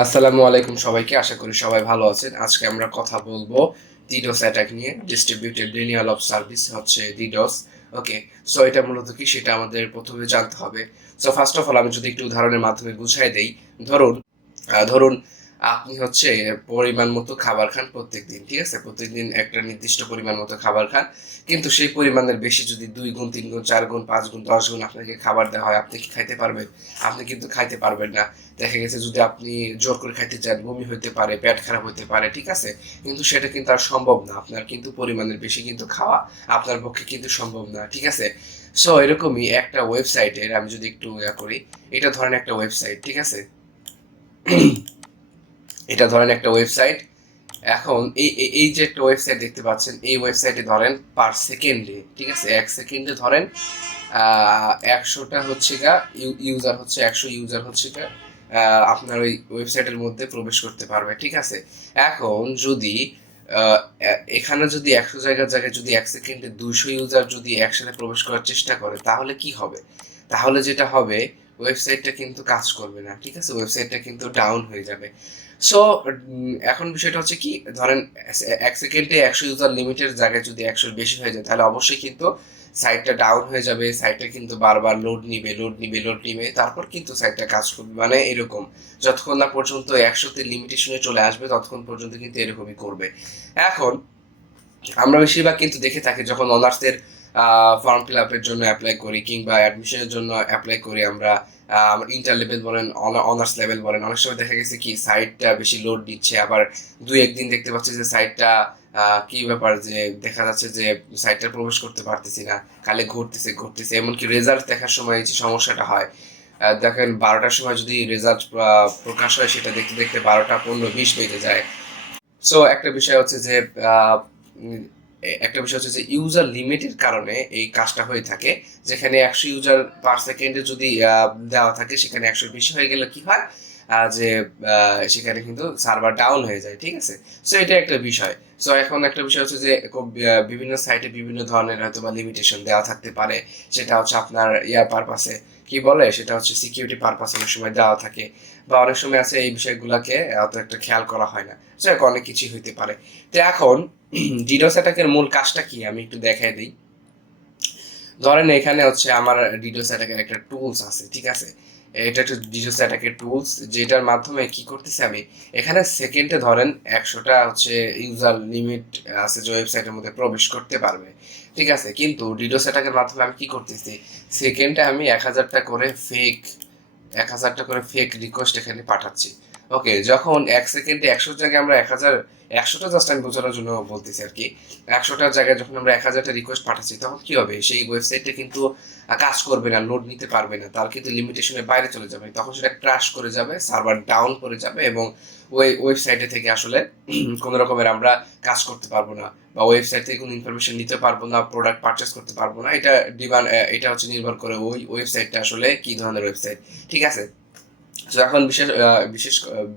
আসসালামু আলাইকুম সবাইকে, আশা করি সবাই ভালো আছেন। আজকে আমরা কথা বলবো ডিডোস অ্যাটাক নিয়ে। ডিস্ট্রিবিউটেড ডিনিয়াল অফ সার্ভিস হচ্ছে ডিডোস। ওকে, সো এটা মূলত কি সেটা আমাদের প্রথমে জানতে হবে। সো ফার্স্ট অফ অল আমি যদি একটু উদাহরণের মাধ্যমে বুঝাই দেই। ধরুন ধরুন আপনি হচ্ছে পরিমাণ মতো খাবার খান প্রত্যেকদিন, ঠিক আছে? প্রত্যেকদিন একটা নির্দিষ্ট পরিমাণ মতো খাবার খান, কিন্তু সেই পরিমাণের বেশি যদি 2 গুণ, 3 গুণ, 4 গুণ, 5 গুণ, 10 গুণ আপনাকে খাবার দেওয়া হয়, আপনি কি খাইতে পারবেন? আপনি কিন্তু খাইতে পারবেন না। দেখা গেছে যদি আপনি জোর করে খাইতে চান, বমি হইতে পারে, পেট খারাপ হইতে পারে, ঠিক আছে? কিন্তু সেটা কিন্তু আর সম্ভব না। আপনার কিন্তু পরিমাণের বেশি কিন্তু খাওয়া আপনার পক্ষে কিন্তু সম্ভব না, ঠিক আছে? সো এরকমই একটা ওয়েবসাইটের আমি যদি একটু করি, এটা ধরেন একটা ওয়েবসাইট, ঠিক আছে? এটা ধরেন একটা ওয়েবসাইট। এখন এই যে একটা ওয়েবসাইট দেখতে পাচ্ছেন, এই ওয়েবসাইটে ধরেন পার সেকেন্ডে, ঠিক আছে, 1 সেকেন্ডে ধরেন 100টা হচ্ছে গা ইউজার হচ্ছে 100 ইউজার হচ্ছে গা আপনার ওই ওয়েবসাইটের মধ্যে প্রবেশ করতে পারবে, ঠিক আছে? এখন যদি এখানে যদি 100 জায়গায় যদি 1 সেকেন্ডে 200 ইউজার যদি একসাথে প্রবেশ করার চেষ্টা করে, তাহলে কি হবে? তাহলে যেটা হবে, ওয়েবসাইটটা কিন্তু কাজ করবে না, ঠিক আছে? ওয়েবসাইটটা কিন্তু ডাউন হয়ে যাবে। সো এখন বিষয়টা হচ্ছে কি, ধরেন 1 সেকেন্ডে 100 ইউজার লিমিটের জায়গায় যদি 100-র বেশি হয়ে যায়, তাহলে অবশ্যই কিন্তু সাইটটা ডাউন হয়ে যাবে। সাইটটা কিন্তু বারবার লোড নিবে, তারপর কিন্তু সাইটটা কাজ করবে। মানে এরকম, যতক্ষণ না পর্যন্ত 100তে লিমিটেশনে চলে আসবে ততক্ষণ পর্যন্ত কিন্তু এরকমই করবে। এখন আমরা বেশিরভাগ কিন্তু দেখে থাকি যখন অনার্সের ফর্ম ফিল আপের জন্য অ্যাপ্লাই করি কিংবা অ্যাডমিশনের জন্য অ্যাপ্লাই করি আমরা, ইন্টার লেভেল বলেন, অনার্স লেভেল বলেন, অনেক সময় দেখা গেছে কি সাইটটা বেশি লোড দিচ্ছে, আবার 2-1 দিন দেখতে পাচ্ছি যে সাইটটা কি ব্যাপার, যে দেখা যাচ্ছে যে সাইটটা প্রবেশ করতে পারতেছি না, খালি ঘুরতেছে। এমনকি রেজাল্ট দেখার সময় এই যে সমস্যাটা হয়, দেখেন 12টার সময় যদি রেজাল্ট প্রকাশ হয়, সেটা দেখতে দেখতে 12টা 15-20 বেজে যায়। সো আহ, উম, একটা বিষয় হচ্ছে যে ইউজার লিমিটের কারণে এই কাজটা হয়ে থাকে। যেখানে 100 ইউজার পার সেকেন্ডে যদি দেওয়া থাকে, সেখানে 100-র বেশি হয়ে গেলে কি হয়, যে সেখানে কিন্তু সার্ভার ডাউন হয়ে যায়, ঠিক আছে? সো এটা একটা বিষয়। সো এখন একটা বিষয় হচ্ছে যে বিভিন্ন সাইটে বিভিন্ন ধরনের হয়তো বা লিমিটেশন দেওয়া থাকতে পারে। সেটা হচ্ছে আপনার পারপাসে কি বলে, সেটা হচ্ছে সিকিউরিটি পারপাস অনেক সময় দেওয়া থাকে, বা অনেক সময় আছে এই বিষয়গুলোকে অত একটা খেয়াল করা হয় না। যাই হোক, অনেক কিছুই হইতে পারে। তো এখন ডিডোস অ্যাটাকের মূল কাজটা কি আমি একটু দেখাই দিই। ধরেন এখানে হচ্ছে আমার ডিডোস অ্যাটাকের একটা টুলস আছে, ঠিক আছে? এটা একটা ডিডোস অ্যাটাকের টুলস, যেটার মাধ্যমে কি করতেছি আমি, এখানে সেকেন্ডে ধরেন 100টা হচ্ছে ইউজার লিমিট আছে যে ওয়েবসাইটের মধ্যে প্রবেশ করতে পারবে, ঠিক আছে? কিন্তু ডিডোস অ্যাটাকের মাধ্যমে আমি কি করতেছি, সেকেন্ডে আমি 1000টা করে ফেক রিকোয়েস্ট এখানে পাঠাচ্ছি। ওকে, যখন 1 সেকেন্ডে 100 জায়গায় আমরা 1000, 100টা জাস্ট আমি বোঝানোর জন্য বলতেছি আর কি, 100টার জায়গায় যখন আমরা 1000টা রিকোয়েস্ট পাঠাচ্ছি, তখন কি হবে, সেই ওয়েবসাইটটা কিন্তু কাজ করবে না, লোড নিতে পারবে না, তার কিন্তু লিমিটেশনের বাইরে চলে যাবে, তখন সেটা ক্র্যাশ করে যাবে, সার্ভার ডাউন করে যাবে, এবং ওই ওয়েবসাইটে থেকে আসলে কোনো রকমের আমরা কাজ করতে পারবো না, বা ওয়েবসাইট থেকে কোনো ইনফরমেশন নিতে পারবো না, প্রোডাক্ট পারচেস করতে পারবো না। এটা হচ্ছে নির্ভর করে ওই ওয়েবসাইটটা আসলে কি ধরনের ওয়েবসাইট, ঠিক আছে? তো এখন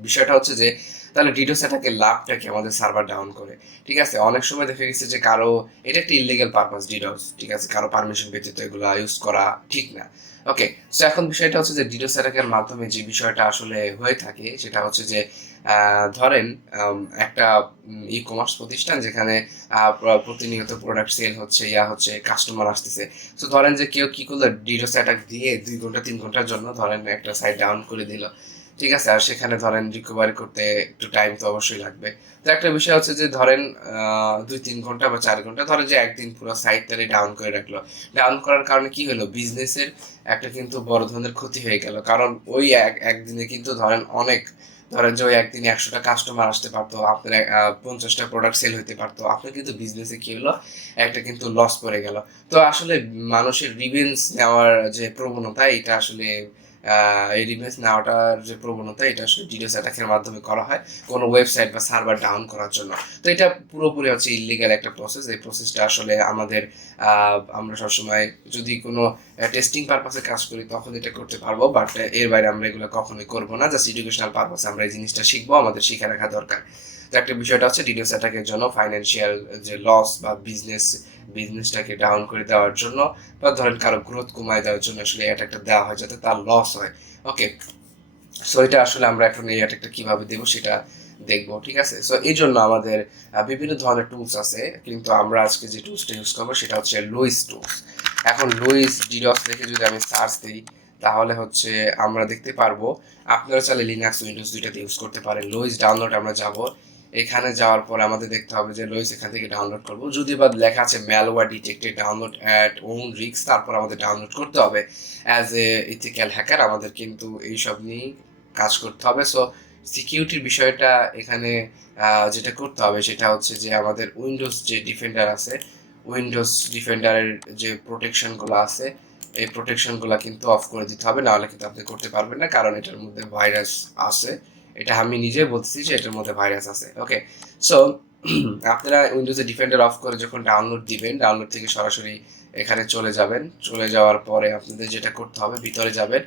বিষয়টা হচ্ছে যে, তাহলে ডিডোস অ্যাটাকের লাভটা কি, আমাদের সার্ভার ডাউন করে, ঠিক আছে? অনেক সময় দেখা গেছে যে কারো এটা একটা ইলিগাল পারপাস ডিডোস, ঠিক আছে? কারো পারমিশন ব্যতীত এগুলো ইউজ করা ঠিক না। ওকে, সো এখন বিষয়টা হচ্ছে যে ডিডোস অ্যাটাকের মাধ্যমে যে বিষয়টা আসলে হয়ে থাকে, সেটা হচ্ছে যে ধরেন একটা ই কমার্স প্রতিষ্ঠান, যেখানে প্রতিনিয়ত প্রোডাক্ট সেল হচ্ছে, হচ্ছে, কাস্টমার আসতেছে। তো ধরেন যে কেউ কি করলো, ডিডোস অ্যাটাক দিয়ে 2 ঘন্টা 3 ঘন্টার জন্য ধরেন একটা সাইট ডাউন করে দিল, ঠিক আছে? আর সেখানে ধরেন রিকভারি করতে একটু টাইম তো অবশ্যই লাগবে। তো একটা বিষয় হচ্ছে যে ধরেন 2-3 ঘন্টা বা 4 ঘন্টা, ধরেন যে একদিন পুরো সাইটটারে ডাউন করে রাখলো। ডাউন করার কারণে কি হলো, বিজনেসের একটা কিন্তু বড় ধরনের ক্ষতি হয়ে গেল। কারণ ওই একদিনে কিন্তু ধরেন যে ওই একদিনে 100টা কাস্টমার আসতে পারতো, আপনার 50টা প্রোডাক্ট সেল হইতে পারতো, আপনার কিন্তু বিজনেসে কি হলো, একটা কিন্তু লস পড়ে গেল। তো আসলে মানুষের রিভেঞ্জ নেওয়ার যে প্রবণতা, এটা আসলে এই রিভেঞ্জ নেওয়াটার যে প্রবণতা, এটা আসলে ডিডোস অ্যাটাকের মাধ্যমে করা হয় কোনো ওয়েবসাইট বা সার্ভার ডাউন করার জন্য। তো এটা পুরোপুরি হচ্ছে ইলিগাল একটা প্রসেস। এই প্রসেসটা আসলে আমরা সবসময় যদি কোনো টেস্টিং পারপাসে কাজ করি তখন এটা করতে পারবো, বাট এর বাইরে আমরা এগুলো কখনোই করবো না। জাস্ট এডুকেশনাল পারপাসে আমরা এই জিনিসটা শিখবো, আমাদের শিখে রাখা দরকার। তো একটা বিষয়টা হচ্ছে ডিডোস অ্যাটাকের জন্য ফাইন্যান্সিয়াল যে লস বা বিজনেসটাকে ডাউন করে দেওয়ার জন্য, বা ধরেন কারো গ্রোথ কমায় দেওয়ার জন্য আসলে অ্যাটাকটা দেওয়া হয়, যাতে তার লস হয়। ওকে, সো এটা আসলে আমরা এখন এই অ্যাটাকটা কিভাবে দেব সেটা দেখবো, ঠিক আছে। সো এই জন্য আমাদের বিভিন্ন ধরনের টুলস আছে, কিন্তু আমরা আজকে যে টুলসটা ইউজ করবো সেটা হচ্ছে লুইস টুলস। এখন লুইস ডিডস লিখে যদি আমি সার্চ দিই তাহলে হচ্ছে আমরা দেখতে পারবো, আপনারা চাইলে লিনাক্স উইন্ডোজ দুইটাতে ইউজ করতে পারেন। লুইস ডাউনলোড আমরা যাব, এখানে যাওয়ার পর আমাদের দেখতে হবে যে লুইস এখান থেকে ডাউনলোড করবো, যদি বা লেখা আছে malware detected download at on risk, তারপর আমাদের ডাউনলোড করতে হবে অ্যাজ এ ইথিক্যাল হ্যাকার। আমাদের কিন্তু এইসব নিয়ে কাজ করতে হবে। সো সিকিউরিটির বিষয়টা এখানে যেটা করতে হবে সেটা হচ্ছে যে আমাদের উইন্ডোজ যে ডিফেন্ডার আছে, উইন্ডোজ ডিফেন্ডারের যে প্রোটেকশনগুলো আছে এই প্রোটেকশনগুলো কিন্তু অফ করে দিতে হবে, নাহলে কিন্তু আপনি করতে পারবেন না, কারণ এটার মধ্যে ভাইরাস আছে। এটা আমি নিজে বলতেছি যে এটার মধ্যে ভাইরাস আছে। ওকে, সো আপনারা উইন্ডোজে ডিফেন্ডার অফ করে যখন ডাউনলোড দিবেন, ডাউনলোড থেকে সরাসরি এখানে চলে যাবেন। চলে যাওয়ার পরে আপনাদের যেটা করতে হবে, ভিতরে যাবেন।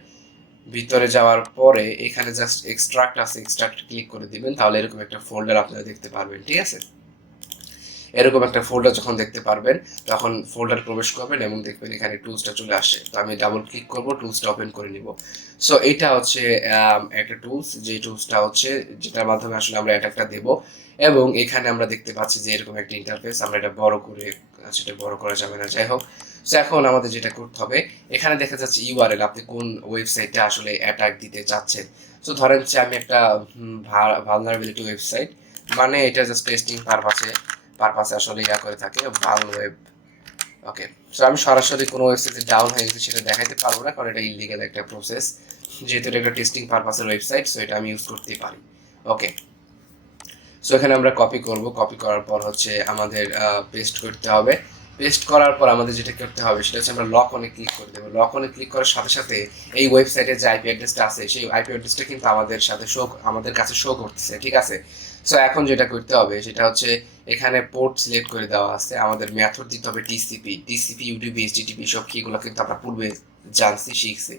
ভিতরে যাওয়ার পরে এখানে জাস্ট এক্সট্রাক্ট আছে, এক্সট্রাক্ট ক্লিক করে দিবেন, তাহলে এরকম একটা ফোল্ডার আপনারা দেখতে পারবেন, ঠিক আছে। এরকম একটা ফোল্ডার যখন দেখতে পারবেন তখন ফোল্ডার প্রবেশ করবেন এবং দেখবেন এখানে টুলসটা চলে আসে। তো আমি ডাবল ক্লিক করব, টুলসটা ওপেন করে নিব। সো এটা হচ্ছে একটা টুলস, যে টুলসটা হচ্ছে যেটার মাধ্যমে আসলে আমরা অ্যাটাকটা দেব। এবং এখানে আমরা দেখতে পাচ্ছি যে এরকম একটা ইন্টারফেস, আমরা এটা বড় করে, সেটা বড় করা যাবে না, যাই হোক। সো এখন আমাদের যেটা করতে হবে, এখানে দেখা যাচ্ছে ইউআরএল, আপনি কোন ওয়েবসাইটে আসলে অ্যাটাক দিতে চাচ্ছেন। সো ধরেন যে আমি একটা ভালনারেবিলিটি ওয়েবসাইট, মানে এটা জাস্ট টেস্টিং পারপাসে আসলে করে থাকে ভাল ওয়েব। ওকে, সো আমি সরাসরি কোনো ওয়েবসাইটে ডাউন হয়ে গেছে সেটা দেখাইতে পারবো না, কারণ এটা ইলিগাল একটা প্রসেস, যেহেতু এটা একটা টেস্টিং পারপাসের ওয়েবসাইট, সো এটা আমি ইউজ করতেই পারি। ওকে, সো এখানে আমরা কপি করব, কপি করার পর হচ্ছে আমাদের পেস্ট করতে হবে। পেস্ট করার পর আমাদের যেটা করতে হবে সেটা হচ্ছে আমরা লক অনে ক্লিক করে দেবো। লক অনে ক্লিক করার সাথে সাথে এই ওয়েবসাইটের যে আইপি অ্যাড্রেসটা আছে সেই আইপি অ্যাড্রেসটা কিন্তু আমাদের কাছে শো করতেছে, ঠিক আছে। সো এখন যেটা করতে হবে সেটা হচ্ছে এখানে পোর্ট সিলেক্ট করে দেওয়া আছে, আমাদের মেথড দিতে হবে টিসিপি ইউডিপি এইচটিটিপি সব কিগুলো কিন্তু আমরা পূর্বে জানছি, শিখছি।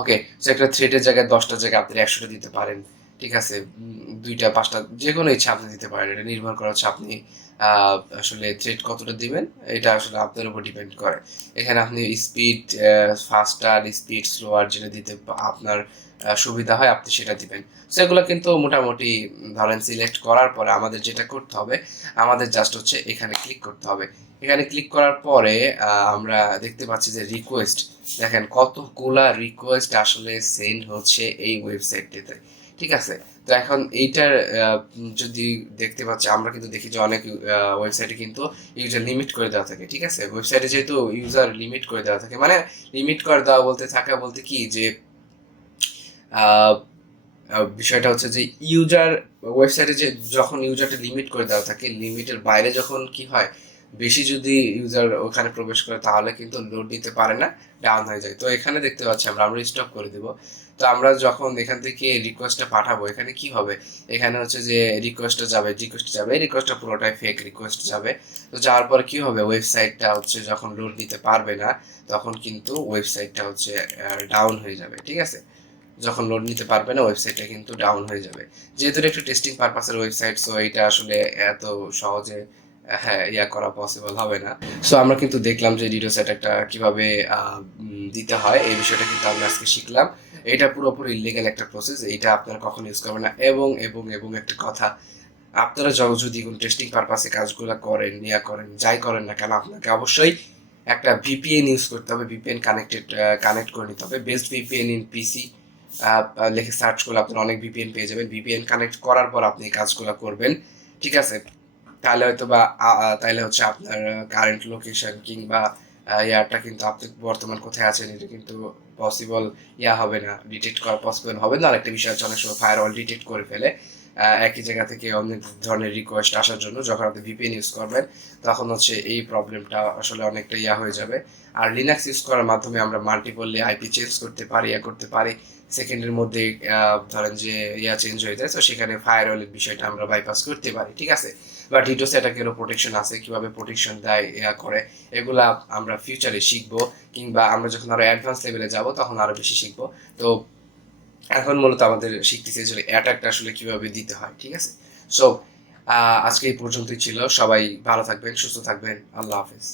ওকে, সো একটা থ্রেডের জায়গায় 10টা জায়গায় আপনি 100টা দিতে পারেন, ঠিক আছে। 2টা 5টা যে কোনো ইচ্ছা আপনি দিতে পারেন, এটা নির্ভর করা হচ্ছে আপনি আসলে থ্রেড কতটা দিবেন, এটা আসলে আপনার উপর ডিপেন্ড করে। এখানে আপনি স্পিড ফাস্টার, স্পিড স্লোয়ার যেটা দিতে আপনার সুবিধা হয় আপনি সেটা দিবেন। সো এগুলো কিন্তু মোটামুটি ধরেন সিলেক্ট করার পরে আমাদের যেটা করতে হবে, আমাদের জাস্ট হচ্ছে এখানে ক্লিক করতে হবে। এখানে ক্লিক করার পরে আমরা দেখতে পাচ্ছি যে রিকোয়েস্ট, দেখেন কতগুলা রিকোয়েস্ট আসলে সেন্ড হচ্ছে এই ওয়েবসাইটটিতে, ঠিক আছে। তো এখন এইটার যদি দেখতে পাচ্ছি, আমরা কিন্তু দেখি যে অনেক ওয়েবসাইটে কিন্তু ইউজার লিমিট করে দেওয়া থাকে, ঠিক আছে। ওয়েবসাইটে যেহেতু ইউজার লিমিট করে দেওয়া থাকে, মানে লিমিট করে দেওয়া বলতে কি যে বিষয়টা হচ্ছে যে ইউজার ওয়েবসাইটে যে যখন ইউজারটা লিমিট করে দেওয়া থাকে, লিমিটের বাইরে যখন কি হয়, বেশি যদি ইউজার ওখানে প্রবেশ করে তাহলে কিন্তু লোড দিতে পারে না, ডাউন হয়ে যায়। তো এখানে দেখতে পাচ্ছি আমরা স্টপ করে দেব। তো আমরা যখন এখান থেকে রিকোয়েস্টটা পাঠাবো, এখানে কি হবে, এখানে হচ্ছে যে রিকোয়েস্টটা যাবে, রিকোয়েস্টটা পুরোটাই ফেক রিকোয়েস্ট যাবে। তো যাওয়ার পরে কি হবে, ওয়েবসাইটটা হচ্ছে যখন লোড দিতে পারবে না তখন কিন্তু ওয়েবসাইটটা হচ্ছে ডাউন হয়ে যাবে, ঠিক আছে। যখন লোড নিতে পারবে না ওয়েবসাইটটা কিন্তু ডাউন হয়ে যাবে। যেহেতু এটা একটু টেস্টিং পারপাসের ওয়েবসাইট, সো এটা আসলে এত সহজে হ্যাঁ করা পসিবল হবে না। সো আমরা কিন্তু দেখলাম যে ডিডোস অ্যাটাকটা কিভাবে দিতে হয়, এই বিষয়টা কিন্তু আমরা আজকে শিখলাম। এটা পুরোপুরি ইলিগাল একটা প্রসেস, এটা আপনারা কখনো ইউজ করবেন না। এবং এবং এবং একটা কথা, আপনারা যদি কোনো টেস্টিং পারপাসে কাজগুলো করেন যাই করেন না কেন, আপনাকে অবশ্যই একটা ভিপিএন ইউজ করতে হবে। ভিপিএন কানেক্ট করে নিতে হবে। বেস্ট ভিপিএন ইন পিসি লিখে সার্চ করলে আপনার অনেক ভিপিএন পেয়ে যাবেন। ভিপিএন কানেক্ট করার পর আপনি এই কাজগুলো করবেন, ঠিক আছে। তাহলে হয়তো বা তাইলে হচ্ছে আপনার কারেন্ট লোকেশন কিংবা ইয়ারটা কিন্তু আপনি বর্তমান কোথায় আছেন এটা কিন্তু পসিবল হবে না, ডিটেক্ট করা পসিবল হবে না। আরেকটা বিষয় হচ্ছে অনেক সময় ফায়ারওয়াল ডিটেক্ট করে ফেলে একই জায়গা থেকে অনেক ধরনের রিকোয়েস্ট আসার জন্য। যখন আপনি ভিপিএন ইউজ করবেন তখন হচ্ছে এই প্রবলেমটা আসলে অনেকটা হয়ে যাবে। আর লিনাক্স ইউজ করার মাধ্যমে আমরা মাল্টিপলি আইপি চেঞ্জ করতে পারি সেকেন্ডের মধ্যে। ধরেন যে চেঞ্জ হয়ে যায়, তো সেখানে ফায়ারওয়ালের বিষয়টা আমরা বাইপাস করতে পারি, ঠিক আছে। বা ডিডোস অ্যাটাকেরও প্রোটেকশন আছে, কিভাবে প্রোটেকশন দেয় করে, এগুলা আমরা ফিউচারে শিখবো, কিংবা আমরা যখন আরো অ্যাডভান্স লেভেলে যাব তখন আরো বেশি শিখবো। তো এখন মূলত আমাদের শিখতেছি যে অ্যাটাকটা আসলে কিভাবে দিতে হয়, ঠিক আছে। সো আজকে এই পর্যন্তই ছিল। সবাই ভালো থাকবেন, সুস্থ থাকবেন। আল্লাহ হাফেজ।